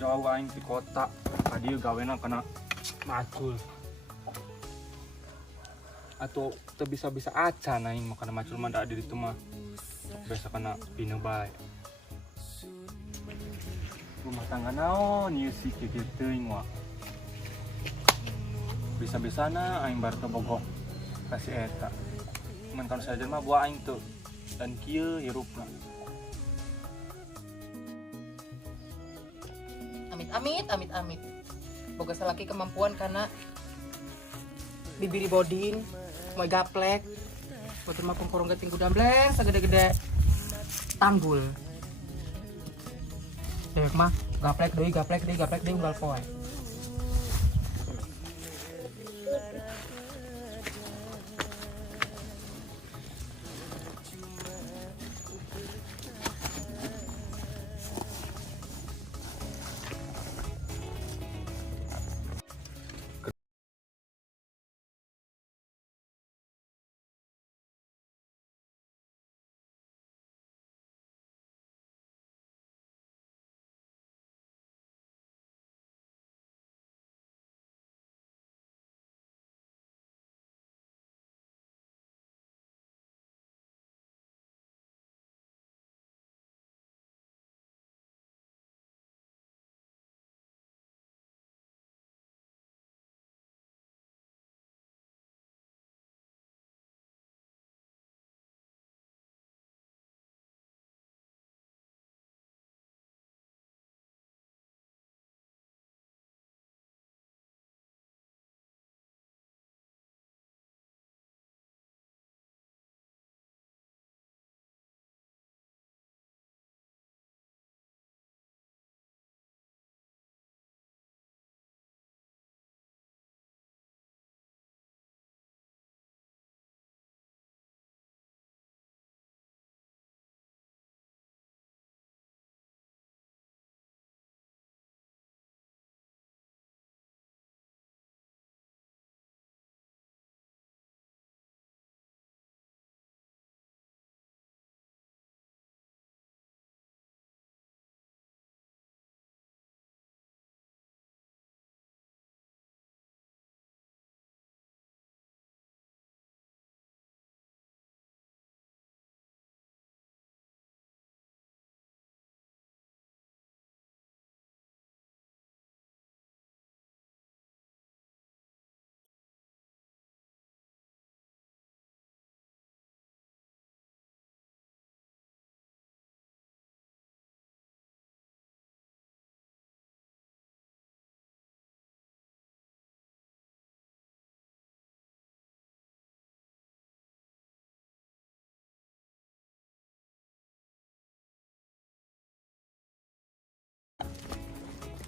jauh aing di kota. Tadi gawena kena macul. Atau bisa acan aing makan macul mah da di ditu mah. Biasa kena pina bae. Rumah tangga naon ieu sih kieu teuing wa. Bisa-bisana aing bar teu bogoh kasih eta. Mun kalau saja mah buah aing tuh dan kieu hirupna. Amit. Boga salaki kemampuan karena bibiri bodin, moy gaplek, betul mah pengkorong gating gudambleng, segede-gede tanggul. Dewek mah gaplek deui unggal poe.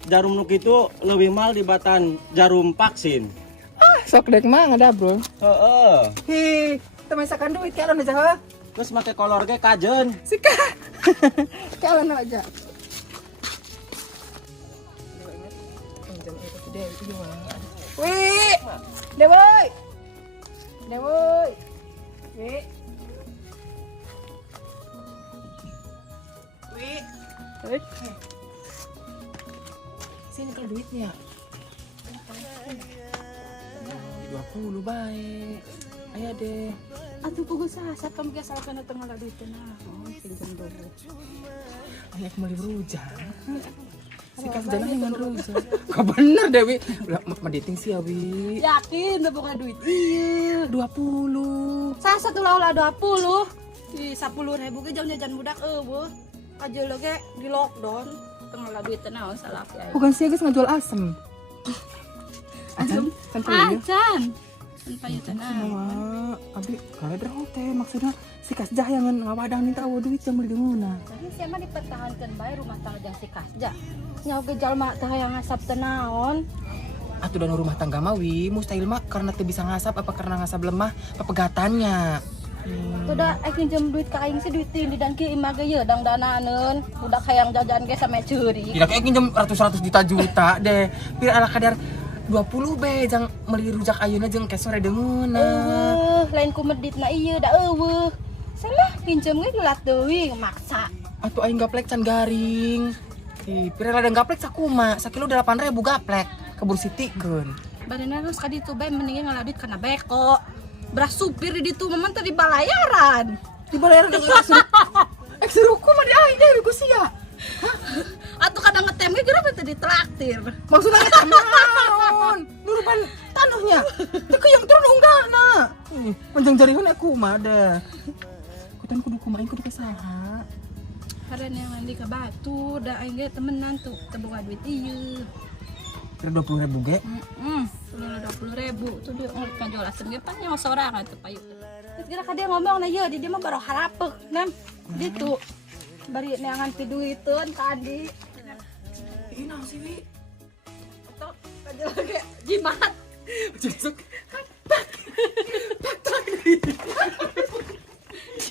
Jarum nuk itu lebih mahal dibatan jarum vaksin. Sok dek mah ada bro. Heeh. Hi, temasakan duit kalon aja ha. Terus make kolor ge kajen. Sika. Kalon aja. Wih, Dewoy. Wih. Sini kalau duitnya. 20 baik. Ayo deh. Atuh puguh sasat kamu ge salahkan tengah la duit nah. Oh, pinjam dulu. Ayo aku beli berujang. Si kas dana dengan rujang. Kau bener Dewi. Mediting sih Awi. Yakin udah buka duit. Iya, 20. Sasat ulah 20. Di 10.000 ge jauh jajan budak eueuh. Aja lo ge di lockdown. Tengah la duit naon salah ya. Bukan sih guys ngajual asem. Acan, kan payu. Acan. Kan payu tenang. Semua, abi kader teh maksudnya si kas jah yang ngawadang minta duit yang beli dimana. Jadi siapa dipertahankan bae rumah tangga jeung si Kasja. Nyawa ge jalma teh hayang ngasap teh naon. Atuh dan rumah tangga mawi mustahil mah karena teu bisa ngasap apa karena ngasap lemah pepegatannya. Tuh dah pinjem duit ka aing sih duit tindi dan ki imah ge ye dang danaaneun. Budak hayang jajan ge sampe ceuri. Tidak kayak pinjem ratus juta deh. Pir ala kadar 20 be jang meuli rujak ayeuna jeung ke sore deungeuna. Lain ku meditna ieu da eueuh. Salah pinjem ge gelat deui maksa. Atuh aing gaplek can garing. Pira ladang gaplek sakuma, sakilo 8.000 gaplek. Kabur sitikeun. Badannya harus kadi tuh bae mendingan ngaladit karena beko. Beras supir di itu memang tadi balayaran. Di balayaran ekseruku mah di aing deui sia. Atau kadang ngetemnya kenapa tadi traktir. Maksudnya eta naon? Nurupan tanuhnya. Teu yang turun unggahna. Panjang jaringan aku mah ada. Kutan kudu kumaha kudu kasaha. Karena yang nanti ke batu, dah aing ge temenan tuh, teboga duit ieu. Kira 20.000 ge. Udah 20.000 tuh dia ngulik kan jolasen ge pan yang sorangan tuh payu. Terus kira dia ngomong na ieu di dia mah baru harapeuh nam. Ditu. Bari neangan ti duiteun ka Adi. Ih naon sih wi? Atau aja lagi jimat. Jesuk.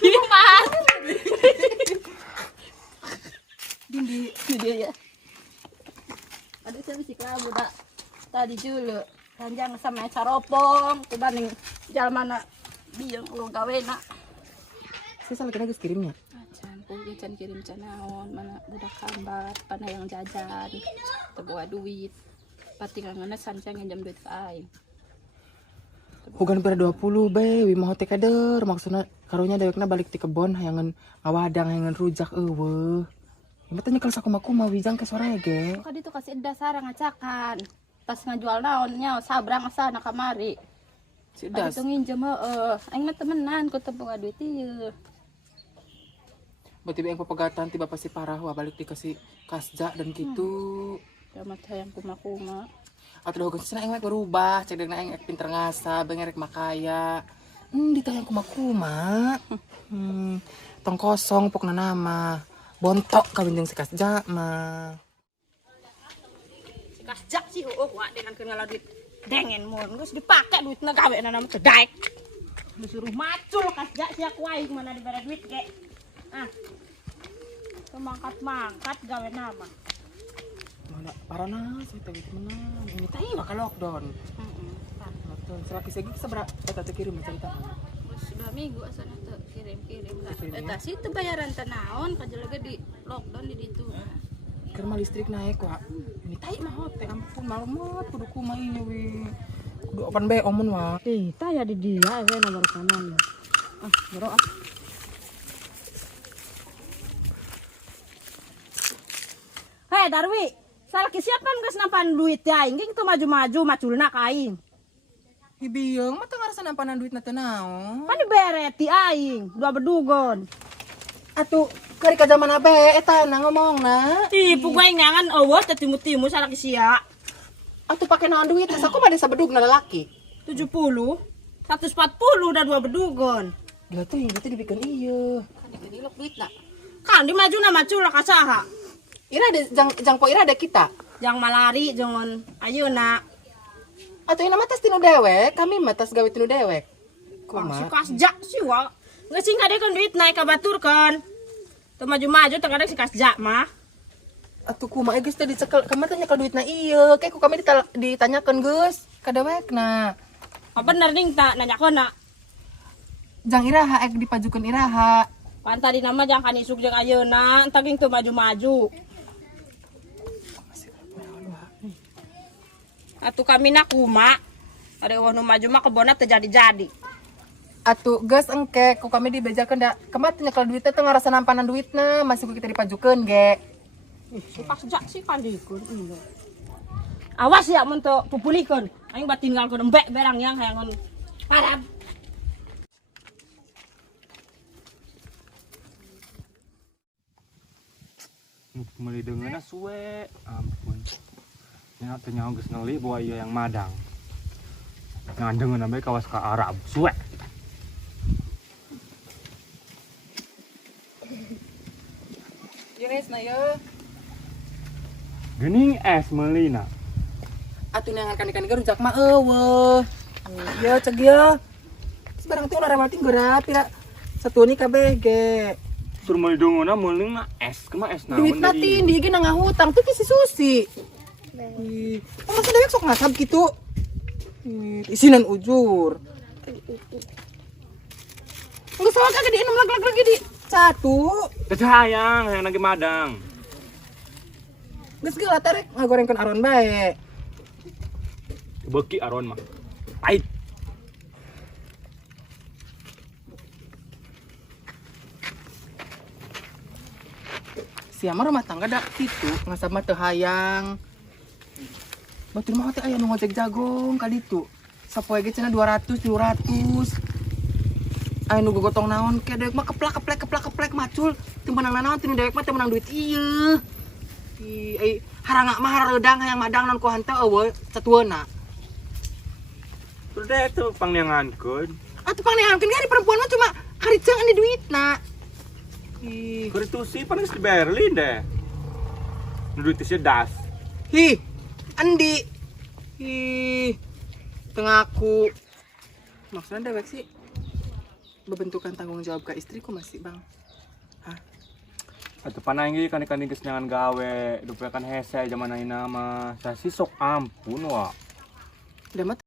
Jimat. Di dia ya. Aduh saya mesti kelabu dah. Tadi dulu ranjang sama caropong tuh banding jalan mana biang lu gawena. Saya salah kena geus kirimnya. Acan kudu can kirim can naon mana budak hambat pana yang jajan teu bawa duit. Patinganna sancang nginjem duit ka aing. Hugan pira 20 be, wi mah teh kader maksudna karunya dewekna balik ti kebon hayangan ngawadang hayangan rujak eueuh. Ieu teh nyekel sakumaha wijang ke sore ge. Kadi tuh kasih edah sarang ngacakan. Pas ngajual naonnya sabrang asana kamari. Si Kadi das. tuh nginjem heueuh. Aing mah temenan ku teu boga duit ieu. Berarti yang pepegatan tiba pasti parah wah balik dikasih kasja dan gitu. Ya mah hayang kuma-kuma. Atuh geus cenah engek berubah, cek degna engek pinter ngasa, bengerek makaya. Ditayang kuma-kuma. Tong kosong pokna nama. Bontok kawin jeung si kasja mah. Si kasjak sih wah dengan kenal duit dengen mun geus dipake duitna gawena nama teu daek. Disuruh macul kasjak sia ku aing mana dibere duit ge. Mangkat-mangkat gawe nama. Mana parana saya teh gitu menang. Ini teh bakal lockdown. Betul. Selagi segi sabra eta teh kirim cerita. Sudah minggu asana teu kirim-kirim lah. Kirim, Eta sih teu bayaran teh naon kajelege di lockdown di ditu. Keur mah listrik naik wah. Ini teh mah hote ampun malumut kudu kumaha ieu we. Kudu open bae omun wah. Tah ya di dia we nomor kanan. Bro Hei Darwi, salah kisiapan geus nampan duit ya aing tuh maju-maju maculna ka aing. Hibiyeung mah teu ngarasan nampanan duitna teh naon. Kan dibere ti aing, dua bedugon. Atuh kari ka zaman abe eta na ngomongna. Ih, puguh aing ngangan eueuh teh timu-timu salah kisia. Atuh pake naon duit saku mah desa bedugna lalaki. 70, 140 udah dua bedugon. Gila tuh yang itu dibikeun ieu. Kan dilok duitna. Kan di majuna macul ka saha? Ira ada jang po ira ada kita. Jang malari jangan ayeuna. Atuh ieu mah tas tinu dewek, kami mah tas gawe tinu dewek. Si Kumaha? kasja sih wa. Geus sing kadekeun duit naik ka baturkeun. Teu maju-maju teu kadek si kasja mah. Atuh kumaha geus teh dicekel, kamar teh nyekel duitna ieu. Kayak ku kami ditanyakeun geus ka dewekna. Oh bener ning tak nanyakeunna. Jang iraha ek dipajukeun iraha. Pan tadi nama jang kan isuk jeung ayeuna, entar ging teu maju-maju. Atuh kami na kuma. Ada nu maju mah kebona teu jadi-jadi. Atuh geus engke ku kami dibejakeun da kamar teh nyekel duit teh ngarasa nampanan duitna, masih ku kita dipajukeun ge. Si kasja sih kan dikeun ieu. Awas ya mun teu pupulikeun. Aing batinggalkeun embek berang yang hayangan parab. Meli deungeunna suwe. Ampun. Nya teh nyaho geus ngeuli bawa ieu yang madang. Ngandeungeunna bae kawas ka Arab suwe. Jenis na ye. Geuning es meulina. Atuh neangan kani-kani rujak mah eueuh. Ieu ceg ye. Sebarang teh ulah ramalting geura pira satuani kabeh ge. Sur meuli deungeunna meulina es, kemah es naon? Duit natin di ge ngahutang teh si Susi. Masa dewek sok ngasab gitu. Isinan ujur. Enggak salah kagak dienem lagi di satu. Teh hayang lagi madang. Geus geula terek ngagorengkeun aron bae. Beki aron mah. Pahit. Siapa rumah tangga dak situ ngasap mah teu hayang. Batur mah teh aya nu ngojek jagong ka ditu. Sapoe ge cenah 200 200. Aya nu gotong naon ke dewek mah keplak macul. Teu menang naon teu dewek mah teu menang duit ieu. Harangga mah hareudang hayang madang naon ku henteu eueuh satueuna. Terus deh tuh pangniangankeun. Atuh pangnehankeun ge ari perempuan mah cuma kariceung di duitna. Keur itu sih paling di Berlin deh. Nu duit teh das. Hi, Andi. Hi, tengaku. Maksudnya dewek sih berbentukan tanggung jawab ke istriku masih bang. Hah? Atuh panah ge kan geus nyangan gawe, dupekan hese zaman ayeuna mah. Sasi sok ampun wa. Udah mah